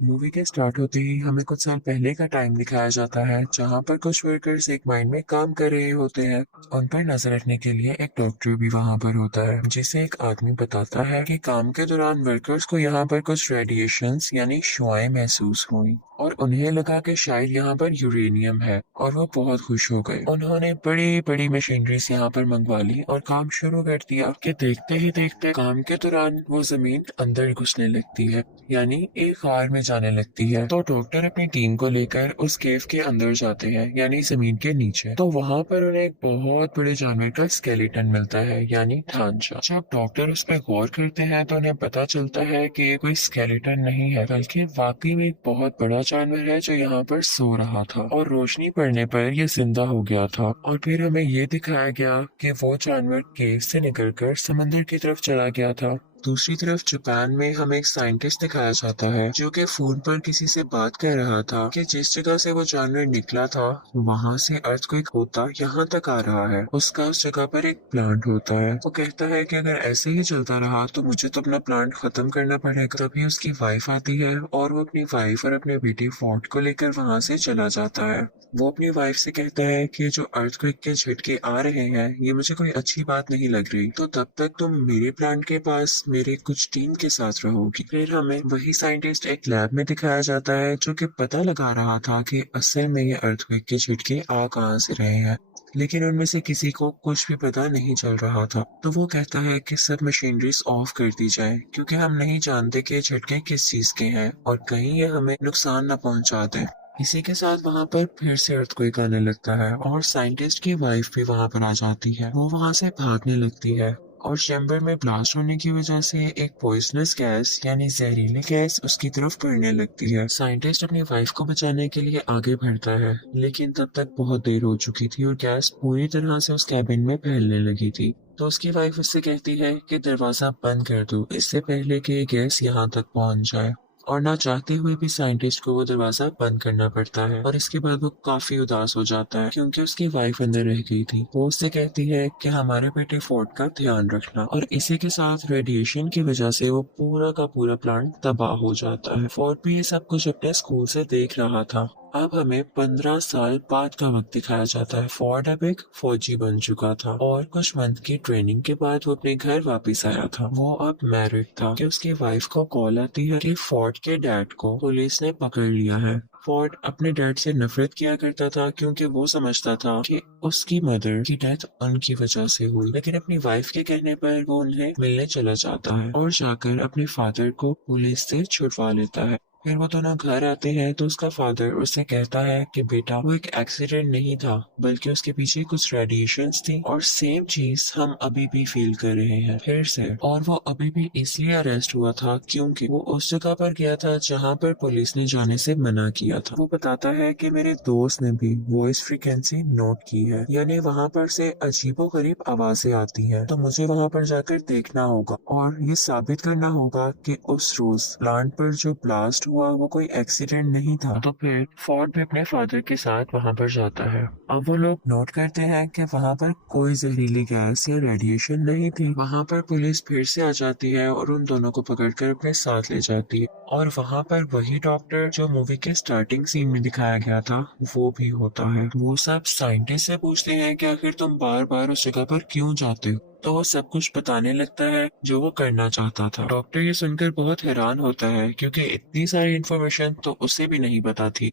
Movie के start होते ही हमें कुछ साल पहले का टाइम दिखाया जाता है जहाँ पर कुछ वर्कर्स एक माइन में काम कर रहे होते हैं। उन पर नजर रखने के लिए एक डॉक्टर भी वहाँ पर होता है जिसे एक आदमी बताता है कि काम के दौरान वर्कर्स को यहाँ पर कुछ रेडिएशंस यानी शुआएं महसूस हुई और उन्हें लगा कि शायद यहाँ पर यूरेनियम है और वो बहुत खुश हो गए। उन्होंने बड़ी बड़ी मशीनरीज यहाँ पर मंगवा ली और काम शुरू कर दिया कि देखते ही देखते काम के दौरान वो जमीन अंदर घुसने लगती है यानी एक गार में जाने लगती है। तो डॉक्टर अपनी टीम को लेकर उस केव के अंदर जाते हैं यानी जमीन के नीचे। तो वहां पर उन्हें एक बहुत बड़े जानवर का स्केलेटन मिलता है यानी ढांचा। जब डॉक्टर उस पर गौर करते हैं तो उन्हें पता चलता है कि ये कोई स्केलेटन नहीं है बल्कि वाकई में एक बहुत बड़ा जानवर है जो यहाँ पर सो रहा था और रोशनी पड़ने पर यह जिंदा हो गया था। और फिर हमें ये दिखाया गया कि वो जानवर केव से निकलकर समंदर की तरफ चला गया था। दूसरी तरफ जापान में हमें एक साइंटिस्ट दिखाया जाता है जो कि फोन पर किसी से बात कर रहा था कि जिस जगह से वो जानवर निकला था वहां से अर्थक्वेक होता यहाँ तक आ रहा है। उसका उस जगह पर एक प्लांट होता है। वो कहता है कि अगर ऐसे ही चलता रहा तो मुझे तो अपना प्लांट खत्म करना पड़ेगा। तभी उसकी वाइफ आती है और वो अपनी वाइफ और अपने बेटे फोर्ट को लेकर वहां से चला जाता है। वो अपनी वाइफ से कहता है कि जो अर्थक्वेक के झटके आ रहे हैं ये मुझे कोई अच्छी बात नहीं लग रही, तो तब तक तुम मेरे प्लांट के पास मेरे कुछ टीम के साथ रहोगी। फिर हमें वही साइंटिस्ट एक लैब में दिखाया जाता है जो कि पता लगा रहा था कि असल में ये अर्थक्वेक के झटके आ कहाँ से रहे हैं, लेकिन उनमें से किसी को कुछ भी पता नहीं चल रहा था। तो वो कहता है कि सब मशीनरीज ऑफ कर दी जाए क्योंकि हम नहीं जानते कि ये झटके किस चीज के हैं और कहीं ये हमें नुकसान न पहुंचा दे। इसी के साथ वहां पर फिर से अर्थक्वेक आने लगता है और साइंटिस्ट की वाइफ भी वहां पर आ जाती है। वो वहां से भागने लगती है और चैम्बर में ब्लास्ट होने की वजह से एक पॉइजनस गैस यानी जहरीली गैस उसकी तरफ बढ़ने लगती है। साइंटिस्ट अपनी वाइफ को बचाने के लिए आगे बढ़ता है लेकिन तब तक बहुत देर हो चुकी थी और गैस पूरी तरह से उस कैबिन में फैलने लगी थी। तो उसकी वाइफ उससे कहती है कि दरवाजा बंद कर दो इससे पहले कि ये गैस यहाँ तक पहुंच जाए। और ना चाहते हुए भी साइंटिस्ट को वो दरवाजा बंद करना पड़ता है और इसके बाद वो काफी उदास हो जाता है क्योंकि उसकी वाइफ अंदर रह गई थी। वो उससे कहती है कि हमारे बेटे फोर्ट का ध्यान रखना और इसी के साथ रेडिएशन की वजह से वो पूरा का पूरा प्लांट तबाह हो जाता है। फोर्ट भी ये सब कुछ अपने स्कूल से देख रहा था। अब हमें 15 साल बाद का वक्त दिखाया जाता है। फोर्ड अब एक फौजी बन चुका था और कुछ मंथ की ट्रेनिंग के बाद वो अपने घर वापस आया था। वो अब मैरिड था कि उसकी वाइफ को कॉल आती है कि फोर्ड के डैड को पुलिस ने पकड़ लिया है। फोर्ड अपने डैड से नफरत किया करता था क्योंकि वो समझता था कि उसकी मदर की डेथ उनकी वजह से हुई, लेकिन अपनी वाइफ के कहने पर वो उन्हें मिलने चला जाता है और जाकर अपने फादर को पुलिस से छुड़वा लेता है। फिर वो दोनों घर आते हैं तो उसका फादर उससे कहता है कि बेटा वो एक एक्सीडेंट नहीं था बल्कि उसके पीछे कुछ रेडिएशंस थी और सेम चीज हम अभी भी फील कर रहे हैं फिर से। और वो अभी भी इसलिए अरेस्ट हुआ था क्योंकि वो उस जगह पर गया था जहाँ पर पुलिस ने जाने से मना किया था। वो बताता है कि मेरे दोस्त ने भी वॉइस फ्रीक्वेंसी नोट की है यानी वहाँ पर से अजीबोगरीब आवाजें आती हैं, तो मुझे वहाँ पर जाकर देखना होगा और ये साबित करना होगा कि उस रोज प्लांट पर जो ब्लास्ट हुआ वो कोई एक्सीडेंट नहीं था। तो फिर फोर्ड भी अपने फादर के साथ वहाँ पर जाता है। अब वो लोग नोट करते हैं कि वहाँ पर कोई जहरीली गैस या रेडिएशन नहीं थी। वहाँ पर पुलिस फिर से आ जाती है और उन दोनों को पकड़कर अपने साथ ले जाती है और वहाँ पर वही डॉक्टर जो मूवी के स्टार्टिंग सीन में दिखाया गया था वो भी होता है। वो सब साइंटिस्ट से पूछते हैं कि आखिर तुम बार बार उस जगह पर क्यों जाते हो, तो वो सब कुछ बताने लगता है जो वो करना चाहता था। डॉक्टर ये सुनकर बहुत हैरान होता है क्योंकि इतनी सारी इन्फॉर्मेशन तो उसे भी नहीं पता थी।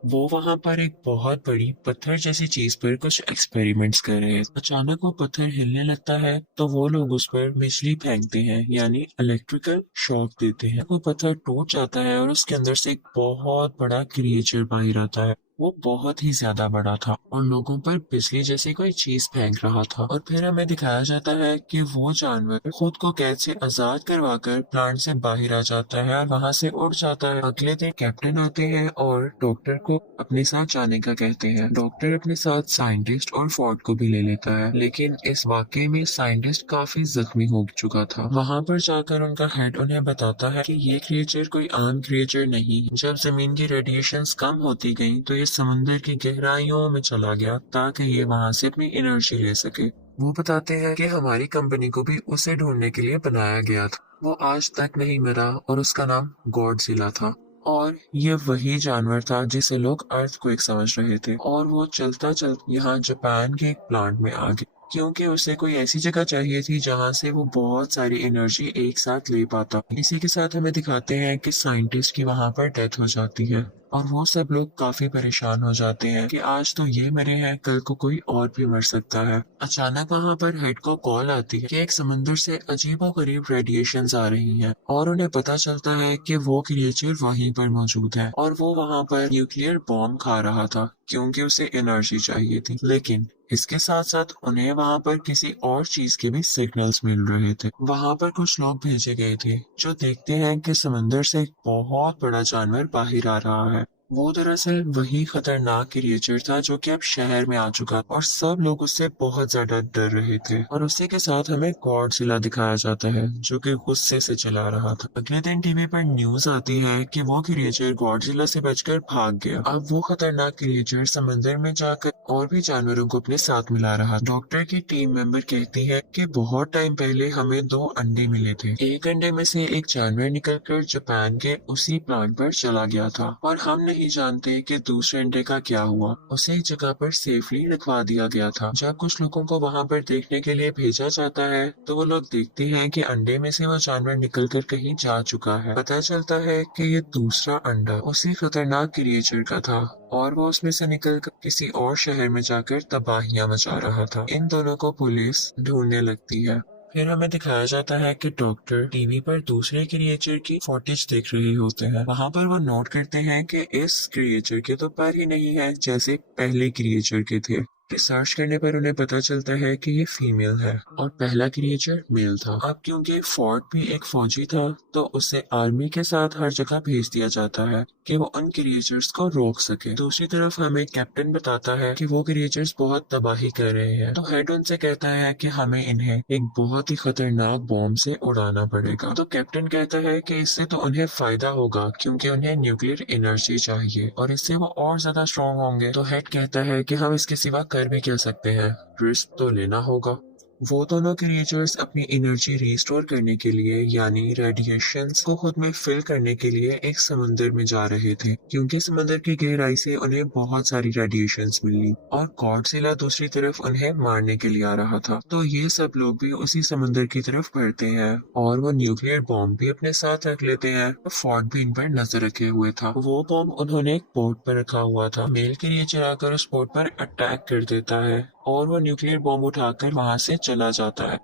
वो वहां पर एक बहुत बड़ी पत्थर जैसी चीज पर कुछ एक्सपेरिमेंट्स कर रहे हैं। अचानक वो पत्थर हिलने लगता है तो वो लोग उस पर बिजली फेंकते हैं यानी इलेक्ट्रिकल शॉक देते हैं। वो पत्थर टूट जाता है और उसके अंदर से एक बहुत बड़ा क्रिएचर बाहर आता है। वो बहुत ही ज्यादा बड़ा था और लोगों पर बिजली जैसी कोई चीज फेंक रहा था। और फिर हमें दिखाया जाता है कि वो जानवर खुद को कैद से आजाद करवाकर प्लांट से बाहर आ जाता है और वहां से उड़ जाता है। अगले दिन कैप्टन आते हैं और डॉक्टर को अपने साथ जाने का कहते हैं। डॉक्टर अपने साथ साइंटिस्ट और फोर्ड को भी ले लेता है, लेकिन इस वाकये में साइंटिस्ट काफी जख्मी हो चुका था। वहां पर जाकर उनका हेड उन्हें बताता है कि ये क्रिएचर कोई आम क्रिएचर नहीं। जब जमीन की रेडिएशंस कम होती गई तो ये समुद्र की गहराइयों में चला गया ताकि ये वहां से अपनी एनर्जी ले सके। वो बताते हैं कि हमारी कंपनी को भी उसे ढूंढने के लिए बनाया गया था। वो आज तक नहीं मरा और उसका नाम गॉडजिला था। और ये वही जानवर था जिसे लोग अर्थक्वेक समझ रहे थे, और वो चलता चलता यहाँ जापान के एक प्लांट में आ गया, क्योंकि उसे कोई ऐसी जगह चाहिए थी जहाँ से वो बहुत सारी एनर्जी एक साथ ले पाता। इसी के साथ हमें दिखाते हैं कि साइंटिस्ट की वहाँ पर डेथ हो जाती है, और वो सब लोग काफी परेशान हो जाते हैं कि आज तो ये मरे हैं, कल को कोई और भी मर सकता है। अचानक वहाँ पर हेड को कॉल आती है कि एक समंदर से अजीबोगरीब रेडिएशंस आ रही हैं, और उन्हें पता चलता है कि वो क्रिएचर वहीं पर मौजूद है, और वो वहाँ पर न्यूक्लियर बॉम्ब खा रहा था क्योंकि उसे एनर्जी चाहिए थी। लेकिन इसके साथ साथ उन्हें वहाँ पर किसी और चीज के भी सिग्नल्स मिल रहे थे। वहाँ पर कुछ लोग भेजे गए थे जो देखते हैं कि समंदर से एक बहुत बड़ा जानवर बाहर आ रहा है। वो दरअसल वही खतरनाक क्रिएचर था जो कि अब शहर में आ चुका था, और सब लोग उससे बहुत ज्यादा डर रहे थे। और उसी के साथ हमें गॉडजिला दिखाया जाता है जो कि गुस्से से चला रहा था। अगले दिन टीवी पर न्यूज आती है कि वो क्रिएचर गॉडजिला से बचकर भाग गया। अब वो खतरनाक क्रिएचर समंदर में जाकर और भी जानवरों को अपने साथ मिला रहा। डॉक्टर की टीम मेंबर कहती है कि बहुत टाइम पहले हमें 2 अंडे मिले थे। एक अंडे में से एक जानवर निकलकर जापान के उसी प्लांट पर चला गया था, और हम नहीं जानते कि दूसरे अंडे का क्या हुआ। उसे एक जगह पर सेफली रखवा दिया गया था। जब कुछ लोगों को वहां पर देखने के लिए भेजा जाता है तो वो लोग देखते हैं कि अंडे में से वो जानवर निकलकर कहीं जा चुका है। पता चलता है कि ये दूसरा अंडा उसी खतरनाक क्रिएचर का था, और वो उसमें से निकलकर किसी और शहर में जाकर तबाहियां मचा रहा था। इन दोनों को पुलिस ढूंढने लगती है। फिर हमें दिखाया जाता है कि डॉक्टर टीवी पर दूसरे क्रिएचर की फुटेज देख रहे होते हैं। वहां पर वो नोट करते हैं कि इस क्रिएचर के तो पैर ही नहीं है जैसे पहले क्रिएचर के थे। रिसर्च करने पर उन्हें पता चलता है कि ये फीमेल है और पहला क्रिएचर मेल था। अब क्योंकि फोर्ड भी एक फौजी था तो उसे आर्मी के साथ हर जगह भेज दिया जाता है कि वो उन क्रिएचर्स को रोक सके। दूसरी तरफ हमें कैप्टन बताता है कि वो क्रिएचर्स बहुत तबाही कर रहे हैं, तो हेड उनसे कहता है कि हमें इन्हें एक बहुत ही खतरनाक बॉम्ब से उड़ाना पड़ेगा। तो कैप्टन कहता है कि इससे तो उन्हें फायदा होगा क्योंकि उन्हें न्यूक्लियर एनर्जी चाहिए और इससे वो और ज्यादा स्ट्रॉन्ग होंगे। तो हेड कहता है कि हम इसके सिवा कर भी क्या सकते हैं, रिस्क तो लेना होगा। वो दोनों क्रिएचर्स अपनी एनर्जी रिस्टोर करने के लिए यानी रेडिएशंस को खुद में फिल करने के लिए एक समंदर में जा रहे थे, क्योंकि समंदर की गहराई से उन्हें बहुत सारी रेडिएशंस मिली और गॉडजिला दूसरी तरफ उन्हें मारने के लिए आ रहा था। तो ये सब लोग भी उसी समंदर की तरफ बढ़ते हैं और वो न्यूक्लियर बॉम्ब भी अपने साथ रख लेते हैं। फोर्ड भी इन पर नजर रखे हुए था। वो बॉम्ब उन्होंने एक बोट पर रखा हुआ था। मेल क्रिएचर आकर उस बोट पर अटैक कर देता है और वो न्यूक्लियर बॉम्ब उठाकर वहां से चला जाता है।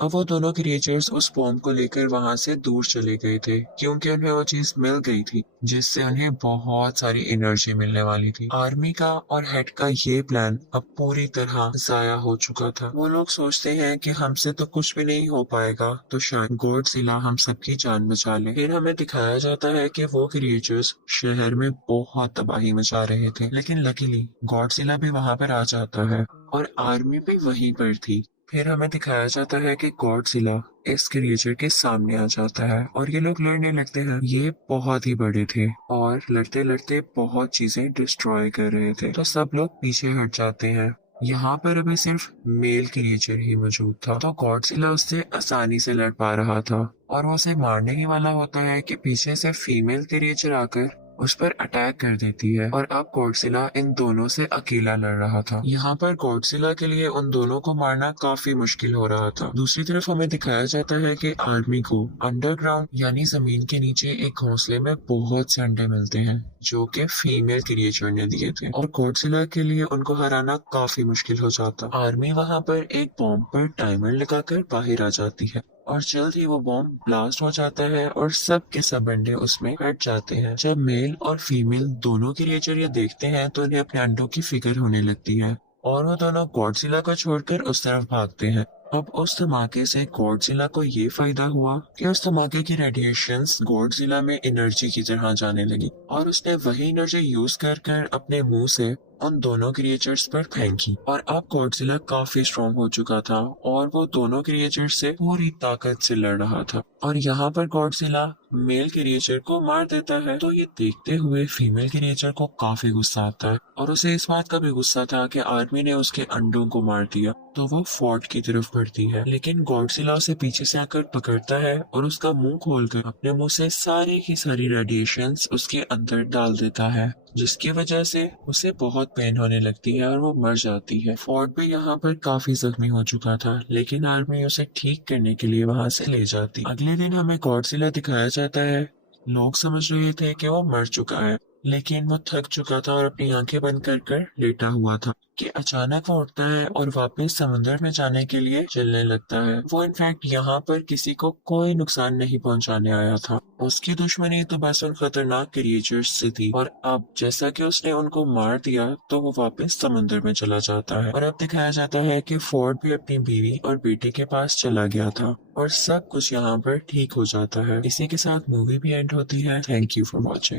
अब वो दोनों क्रिएचर्स उस बॉम्ब को लेकर वहां से दूर चले गए थे क्योंकि उन्हें वो चीज मिल गई थी जिससे उन्हें बहुत सारी एनर्जी मिलने वाली थी। आर्मी का और हेड का ये प्लान अब पूरी तरह जाया हो चुका था। वो लोग सोचते हैं कि हमसे तो कुछ भी नहीं हो पाएगा, तो शायद गॉडजिला हम सबकी जान बचा ले। फिर हमें दिखाया जाता है कि वो क्रिएचर्स शहर में बहुत तबाही मचा रहे थे, लेकिन लकीली गॉडजिला भी वहां पर आ जाता है और आर्मी भी वहीं पर थी। फिर हमें दिखाया जाता है कि गॉडजिला इस क्रिएचर के सामने आ जाता है और ये लोग लड़ने लगते हैं। ये बहुत ही बड़े थे और लड़ते लड़ते बहुत चीजें डिस्ट्रॉय कर रहे थे, तो सब लोग पीछे हट जाते हैं। यहाँ पर अभी सिर्फ मेल क्रिएचर ही मौजूद था, तो गॉडजिला उससे आसानी से लड़ पा रहा था और वो उसे मारने ही वाला होता है कि पीछे से फीमेल क्रिएचर आकर उस पर अटैक कर देती है और अब गॉडजिला इन दोनों से अकेला लड़ रहा था। यहाँ पर गॉडजिला के लिए उन दोनों को मारना काफी मुश्किल हो रहा था। दूसरी तरफ हमें दिखाया जाता है कि आर्मी को अंडरग्राउंड यानी जमीन के नीचे एक घोंसले में बहुत से अंडे मिलते हैं जो कि फीमेल क्रिएचर ने दिए थे और गॉडजिला के लिए उनको हराना काफी मुश्किल हो जाता। आर्मी वहाँ पर एक बॉम्ब पर टाइमर लगाकर बाहर आ जाती है और जल्द ही वो बॉम्ब ब्लास्ट हो जाता है और सब के सब अंडे उसमें हट जाते हैं। जब मेल और फीमेल दोनों क्रिएचर ये देखते हैं तो उन्हें अपने अंडों की फिक्र होने लगती है और वो दोनों गॉडजिला को छोड़कर उस तरफ भागते हैं। अब उस धमाके से गॉडजिला को ये फायदा हुआ कि उस धमाके की रेडिएशंस गॉडजिला में एनर्जी की तरह जाने लगी और उसने वही एनर्जी यूज कर अपने मुंह से उन दोनों क्रिएचर्स पर फेंकी और अब गॉडजिला काफी स्ट्रॉन्ग हो चुका था और वो दोनों क्रिएचर्स से पूरी ताकत से लड़ रहा था। और यहाँ पर गॉडजिला मेल क्रिएचर को मार देता है। तो ये देखते हुए फीमेल क्रिएचर को काफी गुस्सा आता है और उसे इस बात का भी गुस्सा था कि आर्मी ने उसके अंडों को मार दिया। तो वो फोर्ट की तरफ बढ़ती है, लेकिन गॉडजिला उसे पीछे से आकर पकड़ता है और उसका मुंह खोलकर अपने मुंह से सारी की सारी रेडिएशंस उसके अंदर डाल देता है, जिसकी वजह से उसे बहुत पेन होने लगती है और वो मर जाती है। फोर्ट भी यहाँ पर काफी जख्मी हो चुका था, लेकिन आर्मी उसे ठीक करने के लिए वहां से ले जाती। अगले दिन हमें गॉडजिला दिखाया जाता है। लोग समझ रहे थे कि वो मर चुका है, लेकिन वो थक चुका था और अपनी आंखें बंद कर कर लेटा हुआ था कि अचानक वो उठता है और वापस समुद्र में जाने के लिए चलने लगता है। वो इनफैक्ट यहाँ पर किसी को कोई नुकसान नहीं पहुंचाने आया था। उसकी दुश्मनी तो बस उन खतरनाक क्रिएचर्स से थी और अब जैसा कि उसने उनको मार दिया तो वो वापस समुद्र में चला जाता है। और अब दिखाया जाता है कि फोर्ड भी अपनी बीवी और बेटे के पास चला गया था और सब कुछ यहाँ पर ठीक हो जाता है। इसी के साथ मूवी भी एंड होती है। Thank you for watching.